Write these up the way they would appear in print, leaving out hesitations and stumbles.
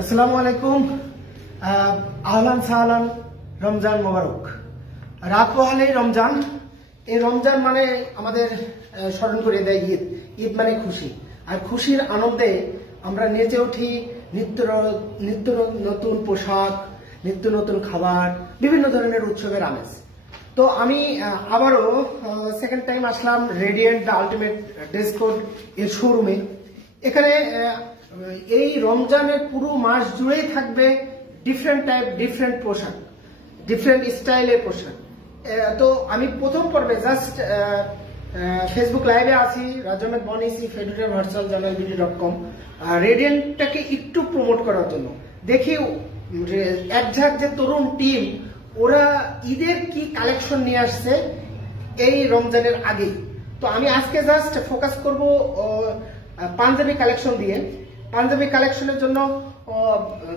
আসসালামু আলাইকুম। আহলান সাহলান, রমজান মোবারক। রাত পোহালেই রমজান। এই রমজান মানে আমাদের স্মরণ করে দেয় ঈদ। ঈদ মানে খুশি, আর খুশির আনন্দে আমরা নেচে উঠি। নিত্য নতুন পোশাক, নিত্য নতুন খাবার, বিভিন্ন ধরনের উৎসবের আমেজ। তো আমি আবারও second time Aslam radiant the ultimate dress code এর শোরুমে। এখানে এই রমজানের পুরো মাস জুড়েই থাকবে ডিফারেন্ট টাইপ, ডিফারেন্ট পোশাক, ডিফারেন্ট স্টাইলের পোশাক। তো আমি প্রথম পর্বে জাস্ট ফেসবুক লাইভে আছি, রাজমেদ বনিসি, ফেডারেল ভার্চুয়াল জার্নাল.com, রেডিয়েন্টটাকে একটু প্রমোট করার জন্য। দেখি একঝাক যে তরুণ টিম, ওরা ঈদের কি কালেকশন নিয়ে আসছে এই রমজানের আগে। তো আমি আজকে জাস্ট ফোকাস করব পাঞ্জাবি কালেকশন দিয়ে। পাঞ্জাবি কালেকশনের জন্য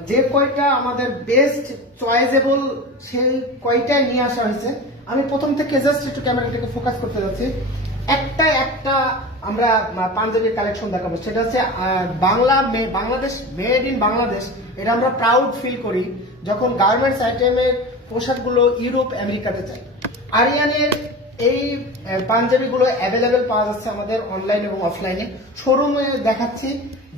যে কয়টা আমাদের বেস্ট চয়েজেবল সেই কয়টাই নিয়ে আসা হয়েছে। আমি প্রথম থেকে জাস্ট একটু ক্যামেরাটাকে ফোকাস করতে যাচ্ছি। একটা আমরা পাঞ্জাবির কালেকশন দেখাবো, সেটা হচ্ছে বাংলাদেশ, মেড ইন বাংলাদেশ। এটা আমরা প্রাউড ফিল করি যখন গার্মেন্টস আইটেমের পোশাকগুলো ইউরোপ আমেরিকাতে চাই। আরিয়ানের এই পাঞ্জাবিগুলো অ্যাভেলেবেল পাওয়া যাচ্ছে আমাদের অনলাইন এবং অফলাইনে। শোরুমে দেখাচ্ছি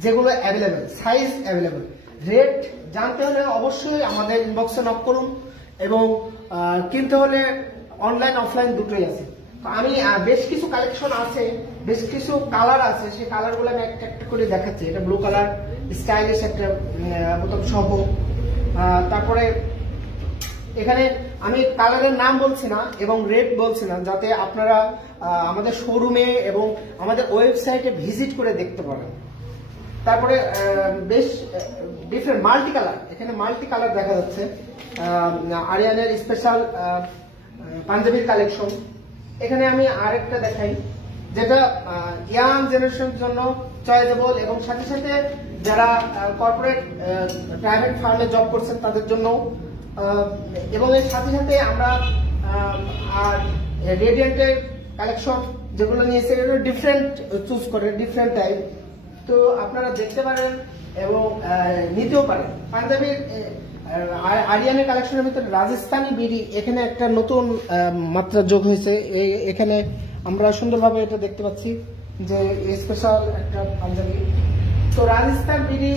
যেগুলো অ্যাভেলেবেল, সাইজ অ্যাভেলেবেল। রেট জানতে হলে অবশ্যই আমাদের ইনবক্সে নক করুন, এবং কিনতে হলে অনলাইন অফলাইন দুটোই আছে। তো আমি বেশ কিছু কালেকশন আছে, বেশ কিছু কালার আছে, সেই কালারগুলো আমি একটা একটা করে দেখাচ্ছি। এটা ব্লু কালার, স্টাইলিশ একটা বোতাম সহ। তারপরে এখানে আমি কালারের নাম বলছি না এবং রেট বলছি না, যাতে আপনারা আমাদের শোরুমে এবং আমাদের ওয়েবসাইটে ভিজিট করে দেখতে পারেন। তারপরে বেশ ডিফারেন্ট মাল্টি কালার, এখানে মাল্টি কালার দেখা যাচ্ছে। আরিয়ানের স্পেশাল পাঞ্জাবির কালেকশন। এখানে আমি আরেকটা দেখাই, যেটা ইয়াং জেনারেশনের জন্য চয়েজেবল, এবং সাথে সাথে যারা কর্পোরেট প্রাইভেট ফার্মে জব করছেন তাদের জন্য। এবং এর সাথে সাথে আমরা রেডিয়েন্টের কালেকশন যেগুলো নিয়েছে, এগুলো ডিফারেন্ট চুজ করে, ডিফারেন্ট টাইপ। তো আপনারা দেখতে পারেন এবং নিতেও পারেন। পাঞ্জাবির আরিয়ানের কালেকশনের ভিতরে রাজস্থানি বিড়ি, এখানে একটা নতুন মাত্রা যোগ হয়েছে। এখানে আমরা সুন্দরভাবে এটা দেখতে পাচ্ছি যে স্পেশাল একটা পাঞ্জাবি। তো রাজস্থান বিড়ি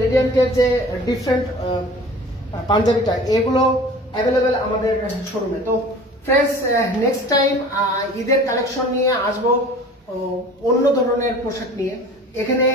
রেডিয়েন্টের যে ডিফারেন্ট পাঞ্জাবিটা, এগুলো অ্যাভেলেবেল আমাদের শোরুমে। তো ফ্রেন্ডস, নেক্সট টাইম ঈদের কালেকশন নিয়ে আসবো, অন্য ধরনের পোশাক নিয়ে। এখানে